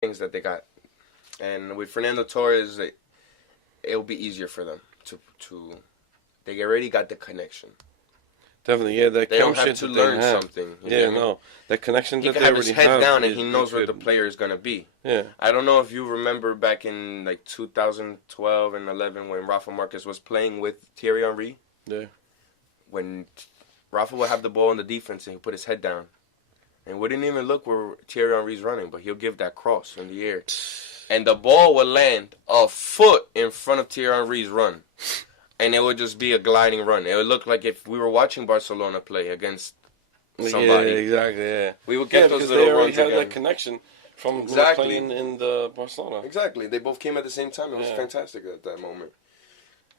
things that they got. And with Fernando Torres, it'll be easier for them to. They already got the connection. Definitely, yeah. That they don't have to learn something. Yeah, no. That connection he that can they have already his head have down and he knows where the player is gonna be. Yeah. I don't know if you remember back in like 2012 and 11 when Rafa Marquez was playing with Thierry Henry. Yeah. When Rafa would have the ball in the defense and he'd put his head down, and wouldn't even look where Thierry Henry's running, but he'll give that cross in the air, and the ball would land a foot in front of Thierry Henry's run. And it would just be a gliding run. It would look like if we were watching Barcelona play against somebody. Yeah, exactly, yeah. We would get those little they runs have again. that connection from exactly. playing in the Barcelona. Exactly. They both came at the same time. It was fantastic at that moment.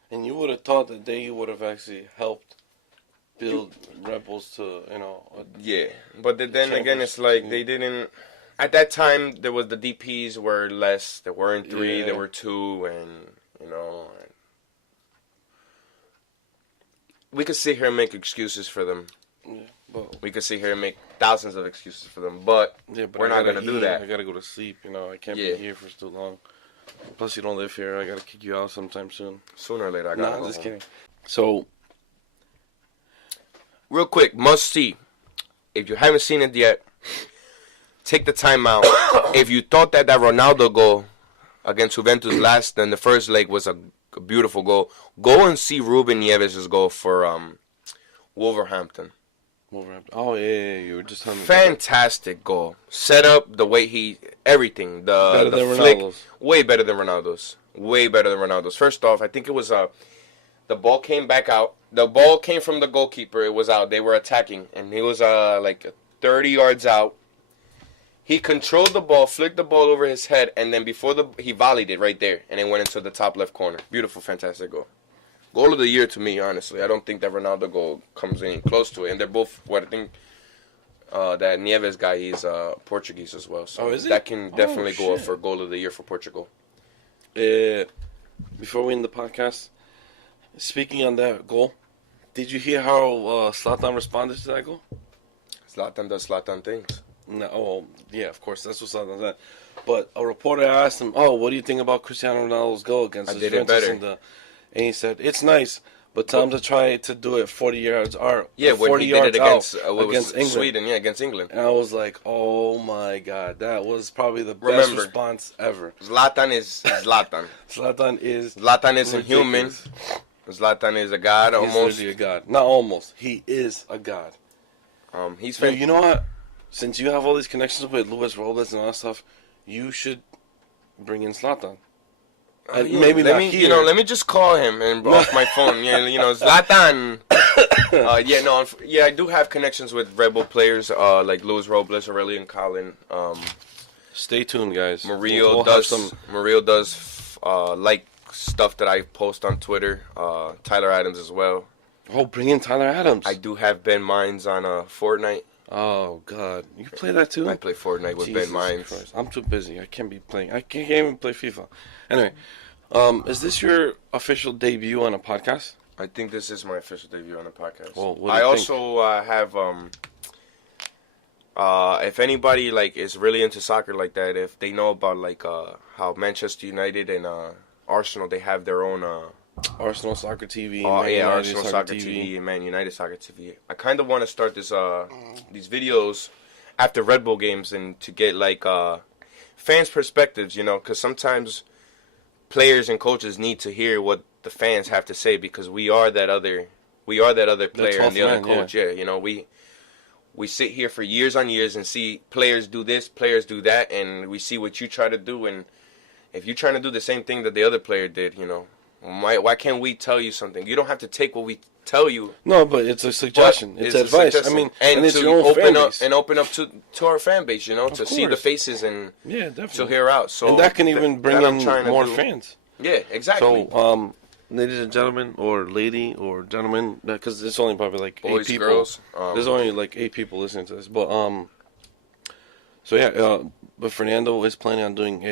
And you would have thought that they would have actually helped build Red Bulls to, Yeah. But then again, it's like they didn't... At that time, there was the DPs were less. There weren't three. There were two. And, we could sit here and make excuses for them. Yeah, but we could sit here and make thousands of excuses for them, but we're not going to do that. I got to go to sleep, I can't be here for too long. Plus, you don't live here. I got to kick you out sometime soon. Sooner or later, I got to go. I'm just kidding. So, real quick, must see. If you haven't seen it yet, take the time out. If you thought that Ronaldo goal against Juventus in the first leg was a beautiful goal, go and see Ruben Nieves' goal for Wolverhampton. Oh, yeah, you were just telling me. Fantastic goal. Set up, the way everything. Better than flick, Ronaldo's. Way better than Ronaldo's. Way better than Ronaldo's. First off, I think it was the ball came back out. The ball came from the goalkeeper. It was out. They were attacking, and he was like 30 yards out. He controlled the ball, flicked the ball over his head, and then he volleyed it right there, and it went into the top left corner. Beautiful, fantastic goal. Goal of the year to me, honestly. I don't think that Ronaldo goal comes in close to it. And they're both, I think that Nieves guy, he's Portuguese as well. So that can definitely go up for goal of the year for Portugal. Before we end the podcast, speaking on that goal, did you hear how Zlatan responded to that goal? Zlatan does Zlatan things. No, yeah, of course, that's what Zlatan said. But a reporter asked him, what do you think about Cristiano Ronaldo's goal against Juventus? And he said, it's nice, but tell him to try to do it 40 yards out. Yeah, when he did it against England. Sweden, against England. And I was like, oh my God, that was probably the best response ever. Zlatan is Zlatan. Zlatan isn't human. Zlatan is a god, almost. He's literally a god. Not almost. He is a god. He's so you know what? Since you have all these connections with Luis Robles and all that stuff, you should bring in Zlatan. Maybe not here. Let me just call him and off my phone. Zlatan. I do have connections with Red Bull players like Luis Robles, Aurelian Collin. Stay tuned, guys. Murillo does like stuff that I post on Twitter. Tyler Adams as well. Oh, bring in Tyler Adams. I do have Ben Mines on Fortnite. Oh, God. You play that too? I play Fortnite with Ben Mines. Christ. I'm too busy. I can't be playing. I can't even play FIFA. Anyway, is this your official debut on a podcast? I think this is my official debut on a podcast. Well, what do you think? Also have, if anybody is really into soccer like that, if they know about how Manchester United and Arsenal, they have their own... Arsenal Soccer TV. Arsenal Soccer TV and Man United Soccer TV. I kind of want to start these videos after Red Bull games and to get fans' perspectives, because sometimes players and coaches need to hear what the fans have to say because we are that other player and the other coach. Yeah, we sit here for years on years and see players do this, players do that, and we see what you try to do, and if you're trying to do the same thing that the other player did, why can't we tell you something? You don't have to take what we tell you. No, but it's a suggestion. It's advice. I mean, and it's to your own open up to our fan base, to see the faces and to hear out. So and that can even bring in more fans. Yeah, exactly. So, ladies and gentlemen, or lady or gentlemen, because it's only probably boys, 8 people. Girls, there's only 8 people listening to this, but but Fernando is planning on doing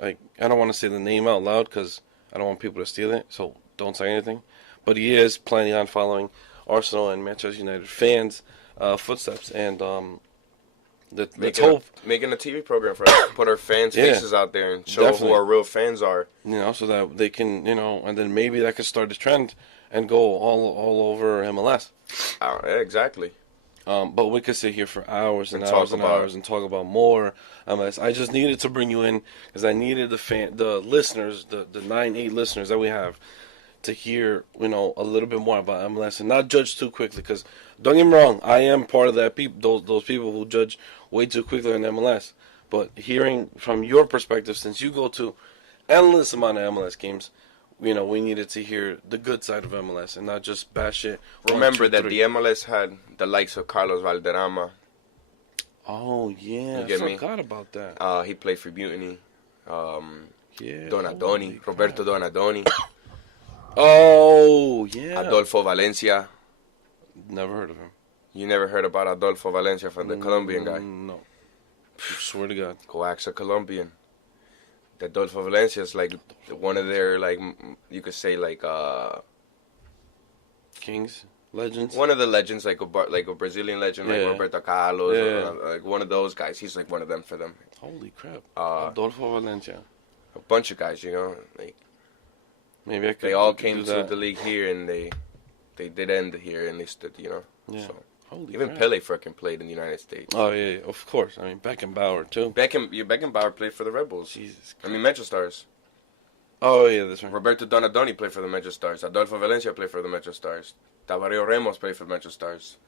I don't want to say the name out loud because I don't want people to steal it, so don't say anything. But he is planning on following Arsenal and Manchester United fans' footsteps. And Let's hope. Making a TV program for us. Put our fans' faces out there and show who our real fans are. You know, so that they can, you know, and then maybe that could start a trend and go all over MLS. Yeah, exactly. But we could sit here for hours and hours and hours and talk about more MLS. I just needed to bring you in because I needed the listeners, the 9-8 listeners that we have, to hear, you know, a little bit more about MLS and not judge too quickly. Because don't get me wrong, I am part of that those people who judge way too quickly on MLS. But hearing from your perspective, since you go to endless amount of MLS games, you know, we needed to hear the good side of MLS and not just bash it. Remember that the MLS had the likes of Carlos Valderrama. Oh, yeah. I forgot about that. He played for Mutiny. Donadoni. Roberto Donadoni. Oh, yeah. Adolfo Valencia. Never heard of him. You never heard about Adolfo Valencia from the Colombian guy? No. I swear to God. Go ask a Colombian. Adolfo Valencia is like one of their, like, you could say, like, Kings? Legends? One of the legends, like a Brazilian legend, like Roberto Carlos, or, like one of those guys. He's like one of them for them. Holy crap. Adolfo Valencia. A bunch of guys, you know, like, maybe I could. They all came to the league here, and they did end here, and they stood, you know. Yeah. So, even Pele freaking played in the United States. Oh yeah, of course. I mean Beckenbauer too. Beckenbauer played for the Red Bulls. Jesus. I mean Metro Stars. Oh yeah, that's right. Roberto Donadoni played for the Metro Stars. Adolfo Valencia played for the Metro Stars. Tavario Ramos played for the Metro Stars.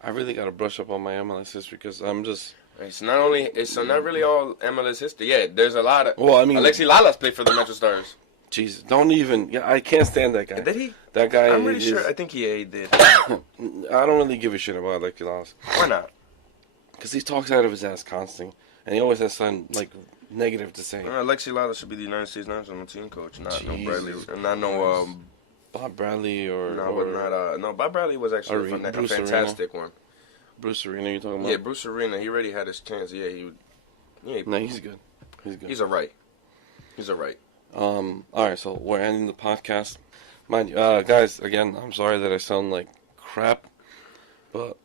I really got to brush up on my MLS history because I'm just. It's not really all MLS history. Yeah, there's a lot of. Well, I mean, Alexi Lalas played for the Metro Stars. Jesus, don't even. Yeah, I can't stand that guy. Did he? That guy. I'm pretty sure. I think he did. I don't really give a shit about Alexi Lalas. Why not? Because he talks out of his ass constantly, and he always has something like negative to say. Alexi Lalas should be the United States national team coach, not no Bradley, Bob Bradley or Bob Bradley was actually a fantastic one. Bruce Arena, you talking about? Yeah, Bruce Arena. He already had his chance. Yeah, no, he's good. He's good. He's alright. All right, so we're ending the podcast. Mind you, guys, again, I'm sorry that I sound like crap, but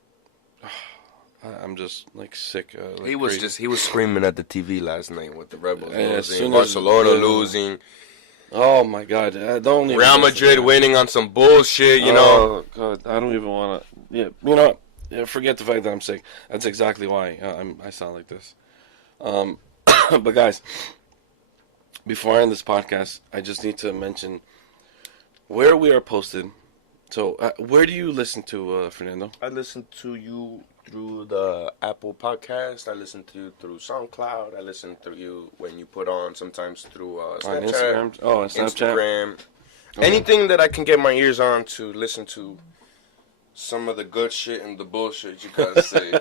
I'm just like sick. Like he was screaming at the TV last night with the Red Bulls losing, Barcelona losing. Oh my God! Don't even Real Madrid winning on some bullshit, you know. God, I don't even want to. Yeah, you know, forget the fact that I'm sick. That's exactly why I sound like this. But guys, before I end this podcast, I just need to mention where we are posted. So, where do you listen to, Fernando? I listen to you through the Apple Podcast. I listen to you through SoundCloud. I listen to you when you put on sometimes through Snapchat. Instagram. Oh, Snapchat. Instagram. Okay. Anything that I can get my ears on to listen to some of the good shit and the bullshit you guys say.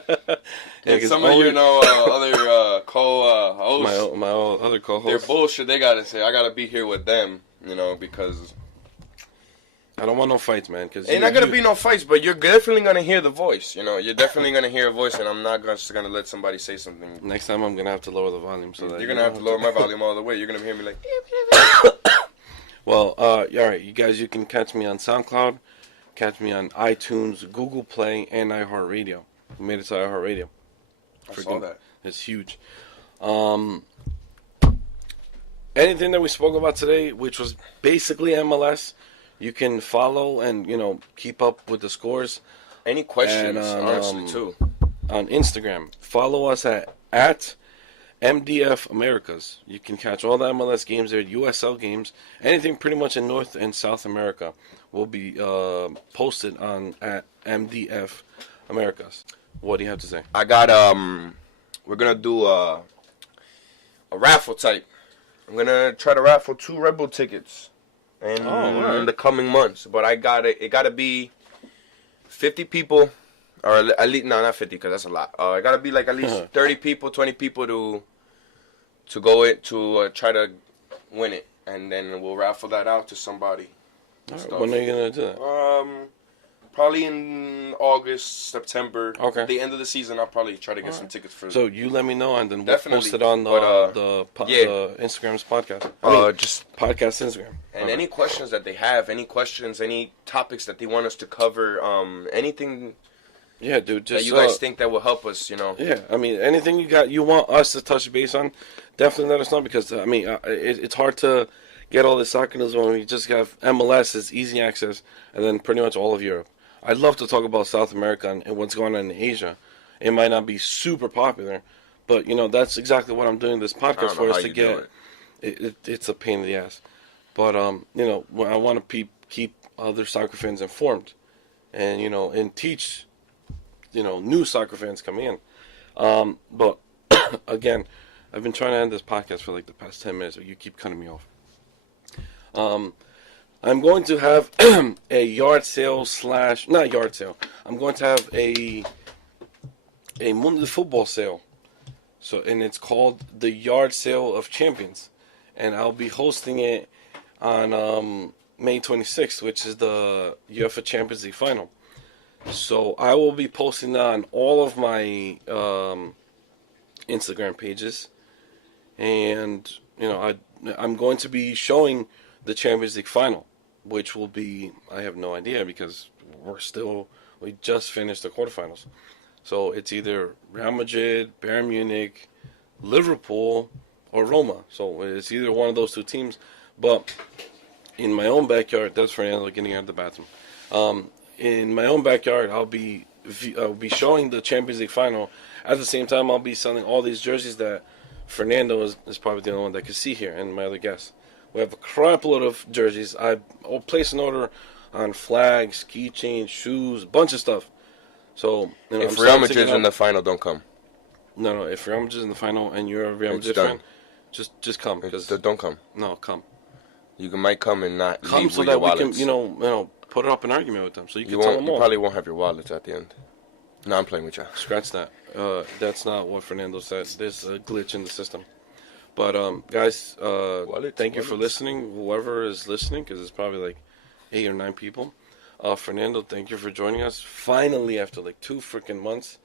And some of other co-hosts. My other co-hosts. Their bullshit they gotta say. I gotta be here with them, you know, because I don't want no fights, man. Cause ain't not gonna be no fights, but you're definitely gonna hear the voice. You know, you're definitely gonna hear a voice, and I'm not just gonna let somebody say something. Next time, I'm gonna have to lower the volume so that you're gonna have to lower my volume all the way. You're gonna hear me like. Well, all right, you guys. You can catch me on SoundCloud, catch me on iTunes, Google Play, and iHeartRadio. We made it to iHeartRadio. I saw that. It's huge. Anything that we spoke about today, which was basically MLS. You can follow and, you know, keep up with the scores. Any questions, honestly, too. On Instagram. Follow us at MDF Americas. You can catch all the MLS games there, USL games. Anything pretty much in North and South America will be posted on at MDF Americas. What do you have to say? I got, we're going to do a raffle type. I'm going to try to raffle 2 Red Bull tickets. In the coming months, but it got to be 50 people, or at least not 50 because that's a lot. It got to be like at least 30 people, 20 people to go it to try to win it, and then we'll raffle that out to somebody. Right. When are you gonna do that? Probably in August, September. Okay. At the end of the season, I'll probably try to get some tickets for. So you let me know, and then we'll post it on the Instagram's podcast. Just podcast Instagram. And any questions that they have, any topics that they want us to cover, anything Yeah, dude. Just that you guys think that will help us, Yeah, I mean, anything you want us to touch base on, definitely let us know, because I mean, it's hard to get all this soccer news when we just have MLS as easy access, and then pretty much all of Europe. I'd love to talk about South America and what's going on in Asia. It might not be super popular, but that's exactly what I'm doing this podcast for, is to get. It's a pain in the ass, but I want to keep other soccer fans informed, and and teach new soccer fans coming in. But again, I've been trying to end this podcast for like the past 10 minutes, but you keep cutting me off. I'm going to have a yard sale / not yard sale. I'm going to have a Mundo football sale. And it's called the Yard Sale of Champions, and I'll be hosting it on May 26th, which is the UEFA Champions League final. So I will be posting on all of my Instagram pages, and I'm going to be showing the Champions League final, which will be, I have no idea, because we just finished the quarterfinals. So it's either Real Madrid, Bayern Munich, Liverpool, or Roma. So it's either one of those two teams. But in my own backyard, that's Fernando getting out of the bathroom. In my own backyard, I'll be showing the Champions League final. At the same time, I'll be selling all these jerseys that Fernando is probably the only one that can see here, and my other guests. We have a crap load of jerseys. I'll place an order on flags, keychains, shoes, a bunch of stuff. So if Real Madrid's in the final, don't come. No. If Real Madrid's in the final and you're a Real Madrid fan, just come. Don't come. No, come. You might come and not come, leave so with that your we wallets. can put up an argument with them. So you can tell them all. You probably won't have your wallets at the end. No, I'm playing with you. Scratch that. That's not what Fernando said. There's a glitch in the system. But guys, thank you for listening. Whoever is listening, because it's probably like 8 or 9 people. Fernando, thank you for joining us. Finally, after like 2 freaking months,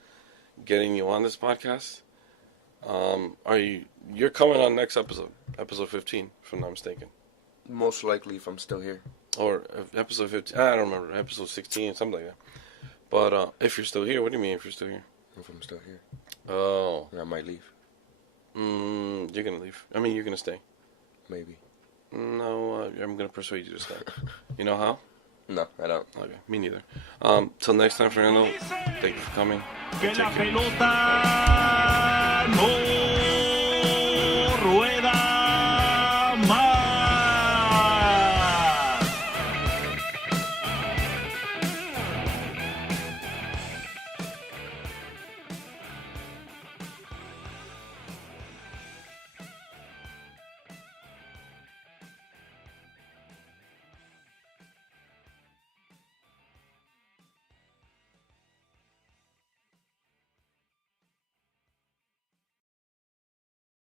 getting you on this podcast. You're coming on next episode 15, if I'm not mistaken. Most likely, if I'm still here. Or episode 15, I don't remember, episode 16, something like that. But if you're still here, what do you mean if you're still here? If I'm still here. Oh. I might leave. You're going to leave. I mean, you're going to stay. Maybe. No, I'm going to persuade you to stay. You know how? No, I don't. Okay, me neither. Till next time, Fernando, thank you for coming. Que la pelota no